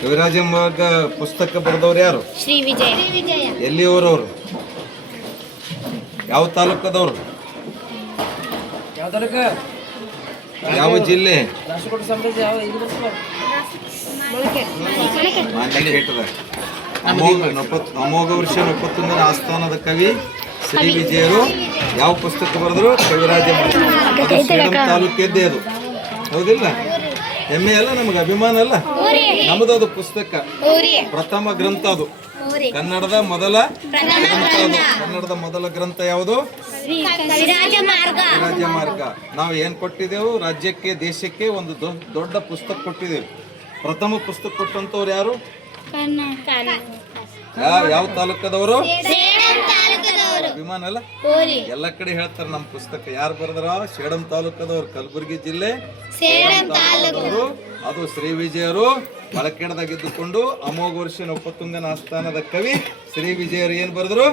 ಕವಿರಾಜ ಮಾರ್ಗ ಪುಸ್ತಕ ಬರೆದವ್ರು ಯಾರು? ಶ್ರೀ ವಿಜಯ. ಎಲ್ಲಿಯವರವರು? ಯಾವ ತಾಲೂಕದವರು? ಯಾವ ಜಿಲ್ಲೆ? ಅಮೋಘ ವರ್ಷ 71ನೇ ಆಸ್ಥಾನದ ಕವಿ ಶ್ರೀ ವಿಜಯರು ಯಾವ ಪುಸ್ತಕ ಬರೆದ್ರು? ಕವಿರಾಜ ಮಾರ್ಗ. ಅದು ಸೇಡಂ ತಾಲೂಕಿದ್ದೇ ಅದು, ಹೌದಿಲ್ಲ? ಹೆಮ್ಮೆ ಅಲ್ಲ, ನಮಗೆ ಅಭಿಮಾನ ಅಲ್ಲ. ನಮ್ಮದು ಅದು ಪುಸ್ತಕ, ಪ್ರಥಮ ಗ್ರಂಥ ಅದು. ಕನ್ನಡದ ಮೊದಲ ಗ್ರಂಥ ಯಾವುದು? ಕವಿರಾಜ ಮಾರ್ಗ. ನಾವು ಏನ್ ಕೊಟ್ಟಿದ್ದೆವು? ರಾಜ್ಯಕ್ಕೆ, ದೇಶಕ್ಕೆ ಒಂದು ದೊಡ್ಡ ಪುಸ್ತಕ ಕೊಟ್ಟಿದ್ದೇವೆ. ಪ್ರಥಮ ಪುಸ್ತಕ ಕೊಟ್ಟಂತವ್ರು ಯಾರು? ಯಾವ ತಾಲೂಕದವರು? ಅಭಿಮಾನ ಅಲ್ಲ, ಎಲ್ಲ ಕಡೆ ಹೇಳ್ತಾರೆ ನಮ್ಮ ಪುಸ್ತಕ ಯಾರು ಬರೆದ್ರ? ಸೇಡಂ ತಾಲೂಕದವರು, ಕಲಬುರಗಿ ಜಿಲ್ಲೆ ತಾಲೂಕದವರು. ಅದು ಶ್ರೀ ವಿಜಯರು ಬಳಕೆಡದಾಗಿದ್ದುಕೊಂಡು ಅಮೋಘ ವರ್ಷ 71ನೇ ಆಸ್ಥಾನದ ಕವಿ ಶ್ರೀ ವಿಜಯರು ಏನ್ ಬರೆದ್ರು?